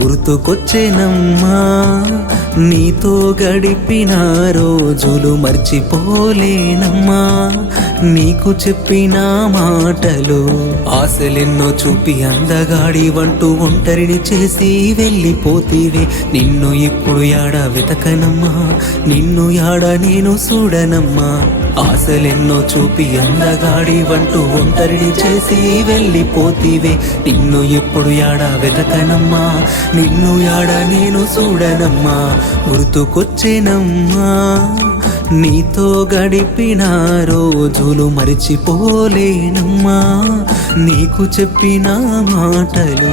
గుర్తుకొచ్చేనమ్మా నీతో గడిపిన రోజులు మర్చిపోలేనమ్మా నీకు చెప్పిన మాటలు ఆశలెన్నో చూపి అందగాడి వంటూ ఒంటరిని చేసి వెళ్ళిపోతీవే నిన్ను ఇప్పుడు యాడ వెతకనమ్మా నిన్ను యాడ నేను చూడనమ్మా ఆశలెన్నో చూపి అందగాడి వంటూ ఒంటరిని చేసి వెళ్ళిపోతీవే నిన్ను ఇప్పుడు యాడ వెతకనమ్మా నిన్ను యాడ నేను చూడనమ్మా గుర్తుకొచ్చేనమ్మా నీతో గడిపిన రోజులు మరిచిపోలేనమ్మా నీకు చెప్పిన మాటలు